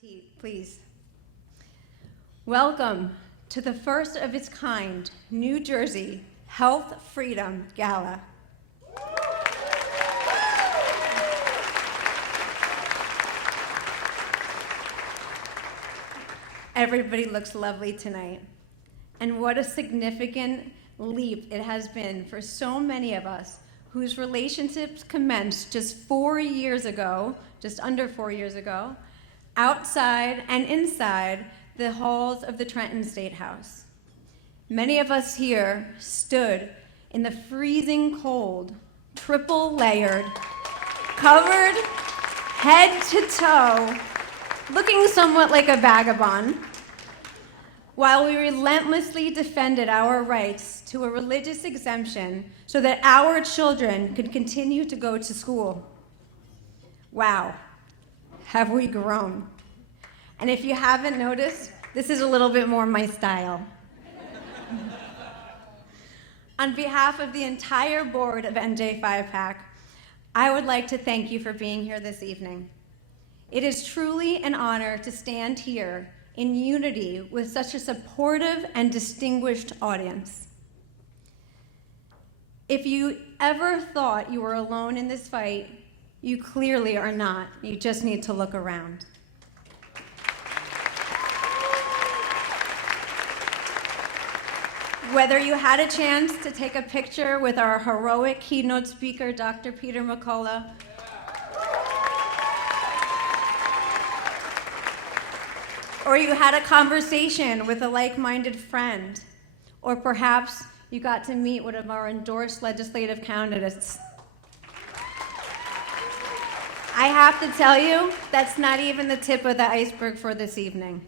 seat, please. Welcome to the first of its kind New Jersey Health Freedom Gala. Everybody looks lovely tonight. And what a significant leap it has been for so many of us whose relationships commenced just 4 years ago, just under 4 years ago, outside and inside the halls of the Trenton State House. Many of us here stood in the freezing cold, triple layered, covered head to toe, looking somewhat like a vagabond, while we relentlessly defended our rights to a religious exemption so that our children could continue to go to school. Wow, have we grown? And if you haven't noticed, this is a little bit more my style. On behalf of the entire board of NJ5 PAC, I would like to thank you for being here this evening. It is truly an honor to stand here in unity with such a supportive and distinguished audience. If you ever thought you were alone in this fight, you clearly are not. You just need to look around. Whether you had a chance to take a picture with our heroic keynote speaker, Dr. Peter McCullough, or you had a conversation with a like-minded friend, or perhaps you got to meet one of our endorsed legislative candidates, I have to tell you, that's not even the tip of the iceberg for this evening.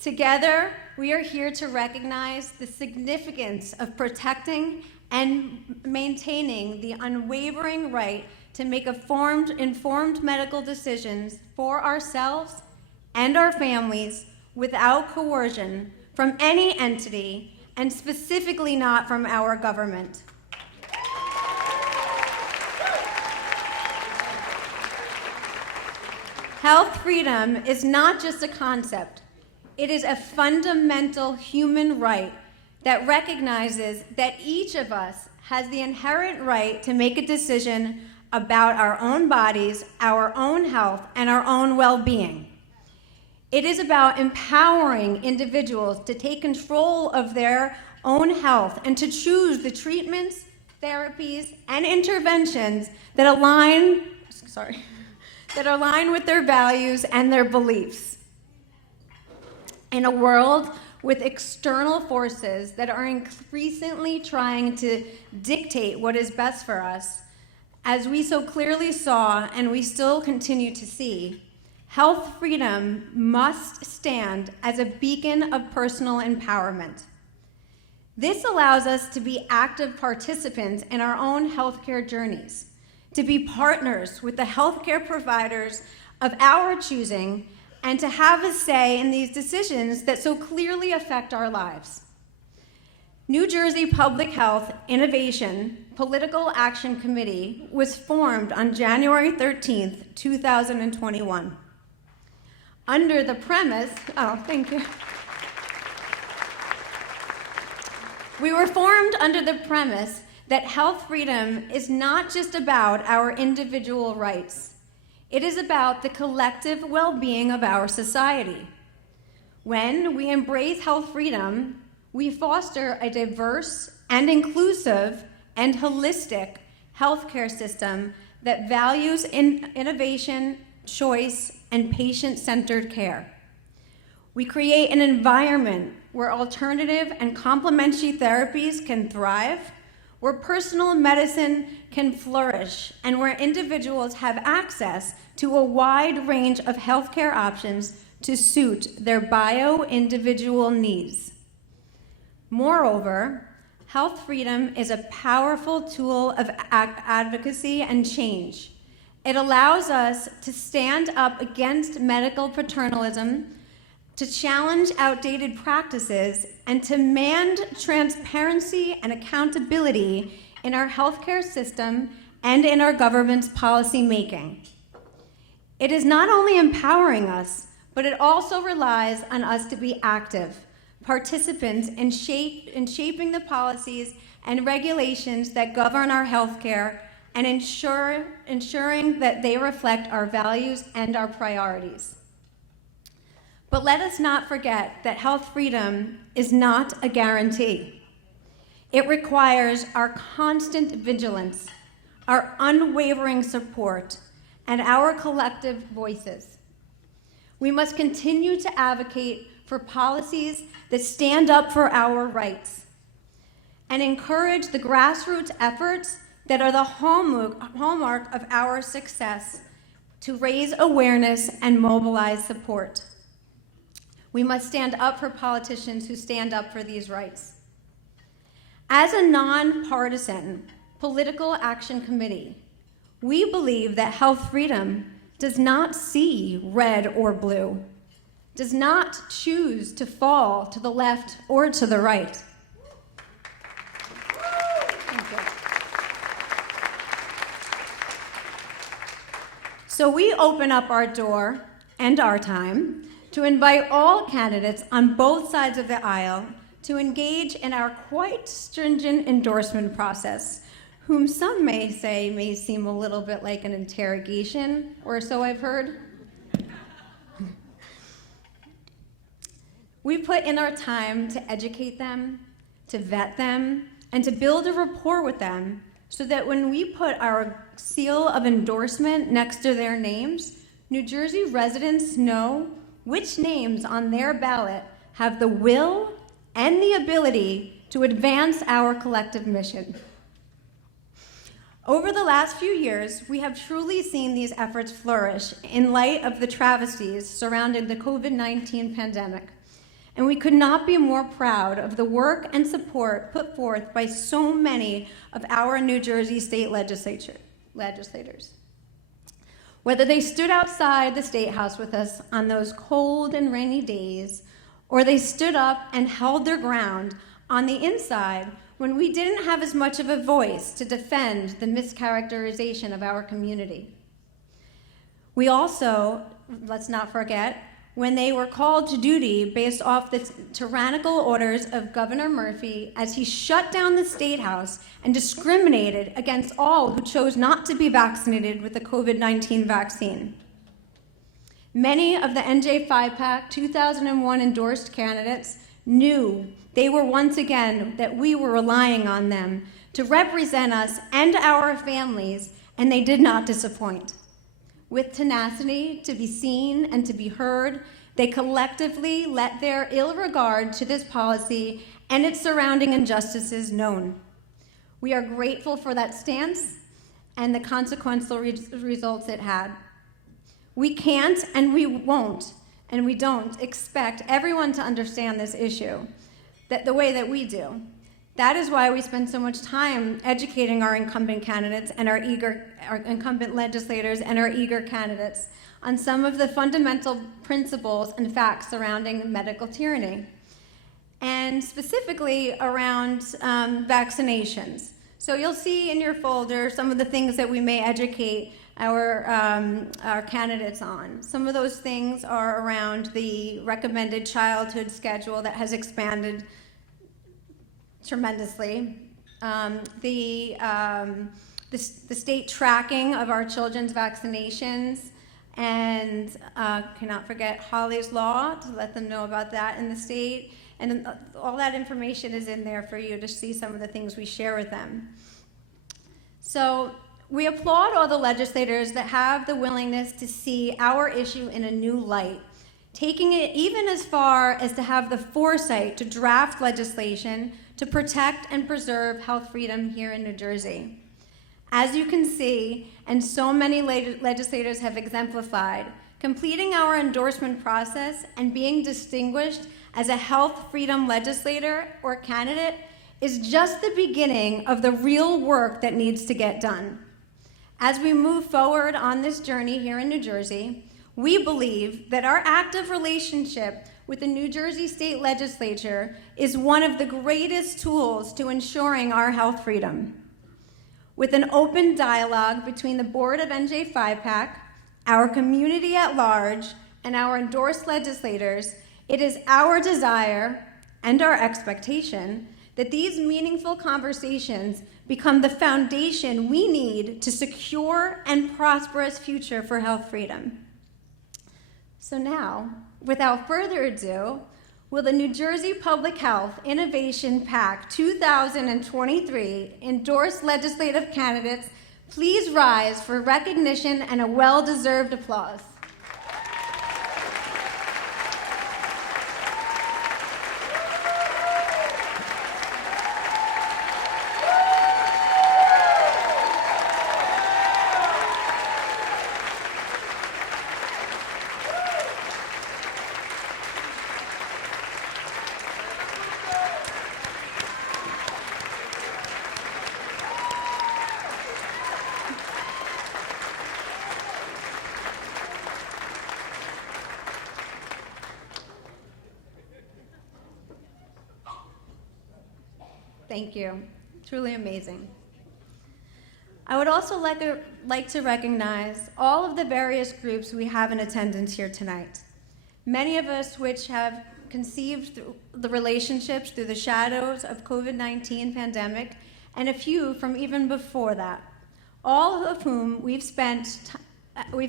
Together, we are here to recognize the significance of protecting and maintaining the unwavering right to make informed medical decisions for ourselves and our families without coercion from any entity, and specifically not from our government. Health freedom is not just a concept. It is a fundamental human right that recognizes that each of us has the inherent right to make a decision about our own bodies, our own health, and our own well-being. It is about empowering individuals to take control of their own health and to choose the treatments, therapies, and interventions that align with their values and their beliefs. In a world with external forces that are increasingly trying to dictate what is best for us, as we so clearly saw and we still continue to see, health freedom must stand as a beacon of personal empowerment. This allows us to be active participants in our own healthcare journeys, to be partners with the healthcare providers of our choosing, and to have a say in these decisions that so clearly affect our lives. New Jersey Public Health Innovation Political Action Committee was formed on January 13th, 2021. Under the premise, thank you. We were formed under the premise that health freedom is not just about our individual rights. It is about the collective well-being of our society. When we embrace health freedom, we foster a diverse and inclusive and holistic healthcare system that values innovation, choice, and patient-centered care. We create an environment where alternative and complementary therapies can thrive, where personal medicine can flourish, and where individuals have access to a wide range of healthcare options to suit their bio-individual needs. Moreover, health freedom is a powerful tool of advocacy and change. It allows us to stand up against medical paternalism, to challenge outdated practices, and to demand transparency and accountability in our healthcare system and in our government's policy making. It is not only empowering us, but it also relies on us to be active participants in shaping the policies and regulations that govern our healthcare and ensuring that they reflect our values and our priorities. But let us not forget that health freedom is not a guarantee. It requires our constant vigilance, our unwavering support, and our collective voices. We must continue to advocate for policies that stand up for our rights and encourage the grassroots efforts that are the hallmark of our success to raise awareness and mobilize support. We must stand up for politicians who stand up for these rights. As a nonpartisan political action committee, we believe that health freedom does not see red or blue, does not choose to fall to the left or to the right. So we open up our door and our time to invite all candidates on both sides of the aisle to engage in our quite stringent endorsement process, whom some may say may seem a little bit like an interrogation, or so I've heard. We put in our time to educate them, to vet them, and to build a rapport with them so that when we put our seal of endorsement next to their names, New Jersey residents know which names on their ballot have the will and the ability to advance our collective mission. Over the last few years, we have truly seen these efforts flourish in light of the travesties surrounding the COVID-19 pandemic. And we could not be more proud of the work and support put forth by so many of our New Jersey state legislators. Whether they stood outside the State House with us on those cold and rainy days, or they stood up and held their ground on the inside when we didn't have as much of a voice to defend the mischaracterization of our community. We also, let's not forget, when they were called to duty based off the tyrannical orders of Governor Murphy as he shut down the State House and discriminated against all who chose not to be vaccinated with the COVID-19 vaccine. Many of the NJ5 PAC 2001 endorsed candidates knew they were once again that we were relying on them to represent us and our families, and they did not disappoint. With tenacity to be seen and to be heard, they collectively let their ill regard to this policy and its surrounding injustices known. We are grateful for that stance and the consequential results it had. We can't and we won't and we don't expect everyone to understand this issue the way that we do. That is why we spend so much time educating our incumbent candidates and our incumbent legislators and our eager candidates on some of the fundamental principles and facts surrounding medical tyranny, and specifically around vaccinations. So you'll see in your folder some of the things that we may educate our candidates on. Some of those things are around the recommended childhood schedule that has expanded tremendously. The state tracking of our children's vaccinations, and cannot forget Holly's Law to let them know about that in the state. And all that information is in there for you to see some of the things we share with them. So we applaud all the legislators that have the willingness to see our issue in a new light, taking it even as far as to have the foresight to draft legislation to protect and preserve health freedom here in New Jersey. As you can see, and so many legislators have exemplified, completing our endorsement process and being distinguished as a health freedom legislator or candidate is just the beginning of the real work that needs to get done. As we move forward on this journey here in New Jersey, we believe that our active relationship with the New Jersey State Legislature is one of the greatest tools to ensuring our health freedom. With an open dialogue between the Board of NJ5 PAC, our community at large, and our endorsed legislators, it is our desire and our expectation that these meaningful conversations become the foundation we need to secure and prosperous future for health freedom. So now, without further ado, will the New Jersey Public Health Innovation PAC 2023 endorsed legislative candidates please rise for recognition and a well-deserved applause. Thank you. Truly amazing. I would also like to recognize all of the various groups we have in attendance here tonight. Many of us which have conceived the relationships through the shadows of COVID-19 pandemic, and a few from even before that, all of whom we've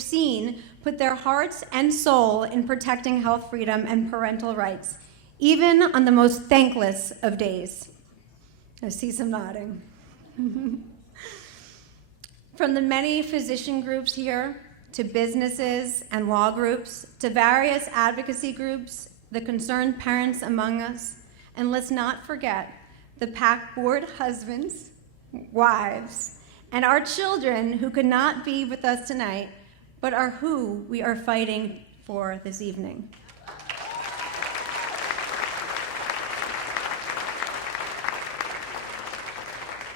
seen put their hearts and soul in protecting health freedom and parental rights, even on the most thankless of days. I see some nodding. From the many physician groups here, to businesses and law groups, to various advocacy groups, the concerned parents among us, and let's not forget the PAC board husbands, wives, and our children who could not be with us tonight, but are who we are fighting for this evening.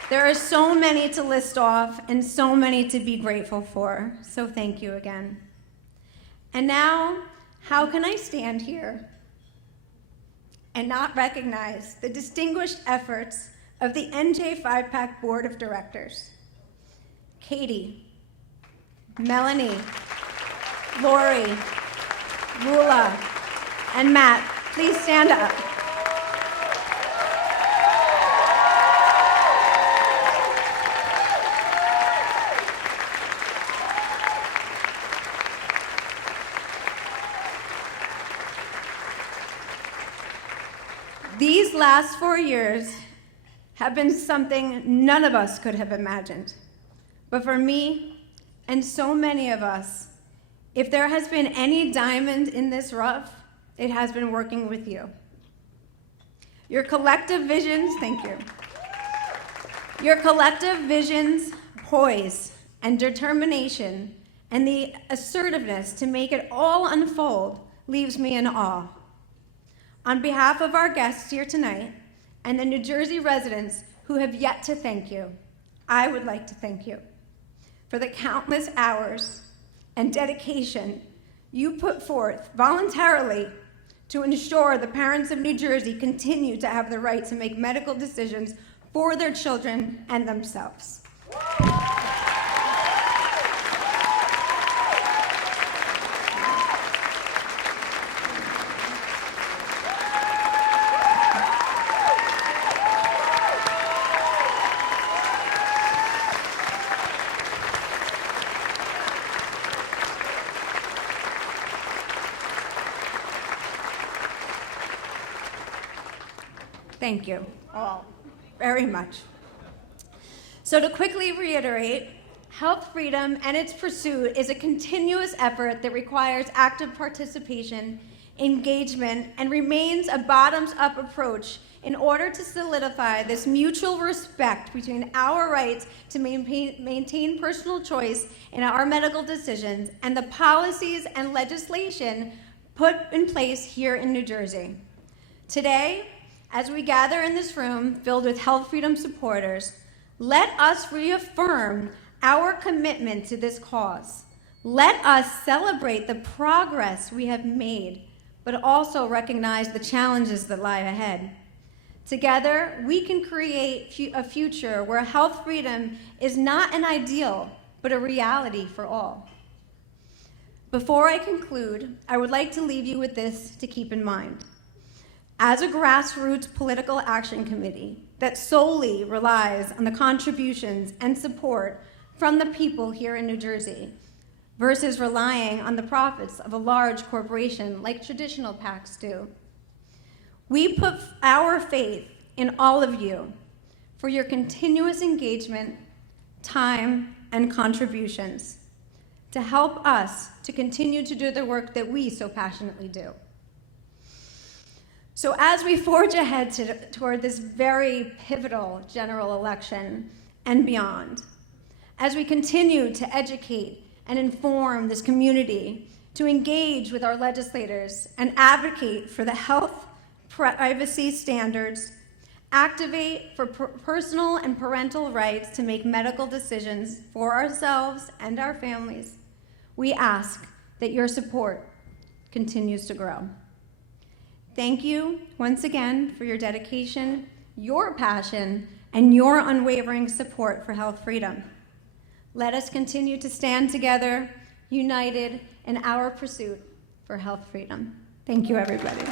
There are so many to list off and so many to be grateful for, so thank you again. And now, how can I stand here and not recognize the distinguished efforts of the NJ5 PAC Board of Directors? Katie, Melanie, Lori, Rula, and Matt, please stand up. These last 4 years have been something none of us could have imagined. But for me, and so many of us, if there has been any diamond in this rough, it has been working with you. Your collective visions, thank you. Your collective visions, poise, and determination, and the assertiveness to make it all unfold leaves me in awe. On behalf of our guests here tonight and the New Jersey residents who have yet to thank you, I would like to thank you for the countless hours and dedication you put forth voluntarily to ensure the parents of New Jersey continue to have the right to make medical decisions for their children and themselves. Thank you all very much. So to quickly reiterate, health freedom and its pursuit is a continuous effort that requires active participation, engagement, and remains a bottoms-up approach in order to solidify this mutual respect between our rights to maintain personal choice in our medical decisions and the policies and legislation put in place here in New Jersey. Today, as we gather in this room filled with health freedom supporters, let us reaffirm our commitment to this cause. Let us celebrate the progress we have made, but also recognize the challenges that lie ahead. Together, we can create a future where health freedom is not an ideal, but a reality for all. Before I conclude, I would like to leave you with this to keep in mind. As a grassroots political action committee that solely relies on the contributions and support from the people here in New Jersey, versus relying on the profits of a large corporation like traditional PACs do, we put our faith in all of you for your continuous engagement, time, and contributions to help us to continue to do the work that we so passionately do. So as we forge ahead toward this very pivotal general election and beyond, as we continue to educate and inform this community, to engage with our legislators and advocate for the health privacy standards, activate for personal and parental rights to make medical decisions for ourselves and our families, we ask that your support continues to grow. Thank you once again for your dedication, your passion, and your unwavering support for health freedom. Let us continue to stand together, united in our pursuit for health freedom. Thank you, everybody.